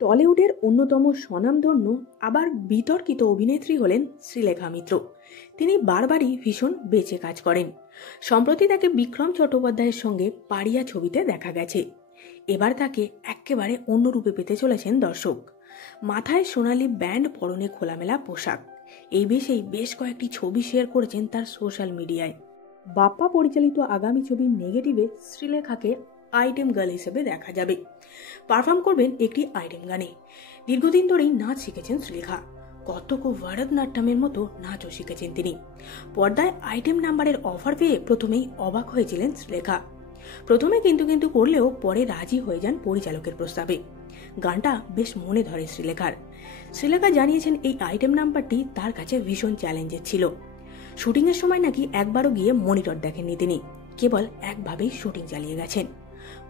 টলিউডের অন্যতম স্বনামধন্য আবার বিতর্কিত অভিনেত্রী হলেন শ্রীলেখা মিত্র। তিনি বারবারই ভীষণ বেঁচে কাজ করেন। সম্প্রতি তাকে বিক্রম চট্টোপাধ্যায়ের সঙ্গে পাড়িয়া ছবিতে দেখা গেছে। এবার তাকে একেবারে অন্য রূপে পেতে চলেছেন দর্শক। মাথায় সোনালি ব্যান্ড, পরনে খোলামেলা পোশাক, এই বেশেই বেশ কয়েকটি ছবি শেয়ার করেছেন তার সোশ্যাল মিডিয়ায়। বাপ্পা পরিচালিত আগামী ছবি নেগেটিভে শ্রীলেখাকে আইটেম গার্ল হিসেবে দেখা যাবে। পারফর্ম করবেন একটি আইটেম গানে। দীর্ঘদিন ধরেই নাচ শিখেছেন শ্রীলেখা। কত্থক ও ভারতনাট্যমের মতো নাচও শিখেছেন তিনি। পর্দায় আইটেম নাম্বারের অফার পেয়ে প্রথমেই অবাক হয়েছিলেন শ্রীলেখা। প্রথমে কিন্তু করলেও পরে রাজি হয়ে যান পরিচালকের প্রস্তাবে। গানটা বেশ মনে ধরে শ্রীলেখার। শ্রীলেখা জানিয়েছেন এই আইটেম নাম্বারটি তার কাছে ভীষণ চ্যালেঞ্জের ছিল। শুটিংয়ের সময় নাকি একবারও গিয়ে মনিটর দেখেননি তিনি, কেবল একভাবেই শুটিং চালিয়ে গেছেন।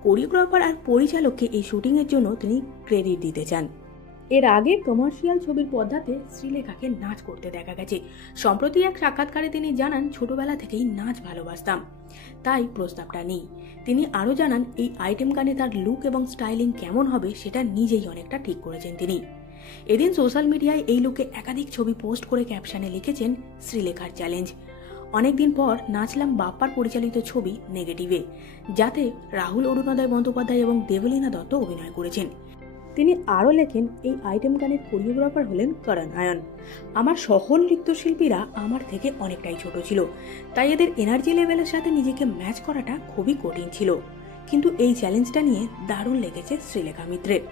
কোরিওগ্রাফার আর পরিচালককে এই শুটিংয়ের জন্য তিনি ক্রেডিট দিতে চান। এর আগে কমার্শিয়াল ছবির পর্দাতে শ্রীলেখাকে নাচ করতে দেখা গেছে। সম্প্রতি এক সাক্ষাৎকারে তিনি জানান, ছোটবেলা থেকেই নাচ ভালোবাসতাম, তাই প্রস্তাবটা নেই। তিনি আরও জানান, এই আইটেম গানে তার লুক এবং স্টাইলিং কেমন হবে সেটা নিজেই অনেকটা ঠিক করেছেন তিনি। এদিন সোশ্যাল মিডিয়ায় এই লুকে একাধিক ছবি পোস্ট করে ক্যাপশনে লিখেছেন, শ্রীলেখার চ্যালেঞ্জ। অনেকদিন পর নাচলাম বাপ্পার পরিচালিত ছবি নেগেটিভে, যাতে রাহুল অরুণোদয় বন্দ্যোপাধ্যায় এবং দেবলীনা দত্ত অভিনয় করেছেন। তিনি আরও লেখেন, এই আইটেম গানের কোরিওগ্রাফার হলেন করণ আয়ন। আমার সকল নৃত্যশিল্পীরা আমার থেকে অনেকটাই ছোট ছিল, তাই এদের এনার্জি লেভেলের সাথে নিজেকে ম্যাচ করাটা খুবই কঠিন ছিল। কিন্তু এই চ্যালেঞ্জটা নিয়ে দারুণ লেগেছে শ্রীলেখা মিত্রের।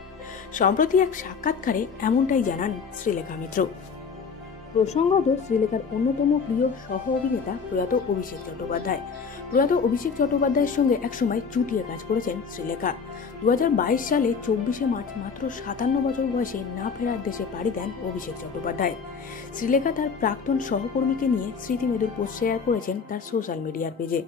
সম্প্রতি এক সাক্ষাৎকারে এমনটাই জানান শ্রীলেখা মিত্র। প্রসঙ্গত, শ্রীলেখার অন্যতম প্রিয় সহ অভিনেতা প্রয়াত অভিষেক চট্টোপাধ্যায়। প্রয়াত অভিষেক চট্টোপাধ্যায়ের সঙ্গে একসময় চুটিয়ে কাজ করেছেন শ্রীলেখা। 2022 সালে 24শে মার্চ মাত্র 57 বছর বয়সে না ফেরার দেশে পাড়ি দেন অভিষেক চট্টোপাধ্যায়। শ্রীলেখা তার প্রাক্তন সহকর্মীকে নিয়ে স্মৃতিমেদুর পোস্ট শেয়ার করেছেন তার সোশ্যাল মিডিয়ার পেজে।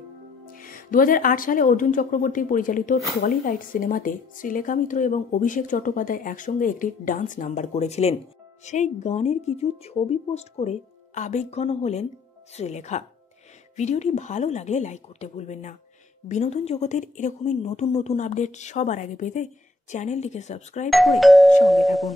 2008 সালে অর্জুন চক্রবর্তী পরিচালিত টুয়াইলাইট সিনেমাতে শ্রীলেখা মিত্র এবং অভিষেক চট্টোপাধ্যায় একসঙ্গে একটি ডান্স নাম্বার করেছিলেন। সেই গানের কিছু ছবি পোস্ট করে আবেগঘন হলেন শ্রীলেখা। ভিডিওটি ভালো লাগলে লাইক করতে ভুলবেন না। বিনোদন জগতের এরকমই নতুন আপডেট সবার আগে পেতে চ্যানেলটিকে সাবস্ক্রাইব করে সঙ্গে থাকুন।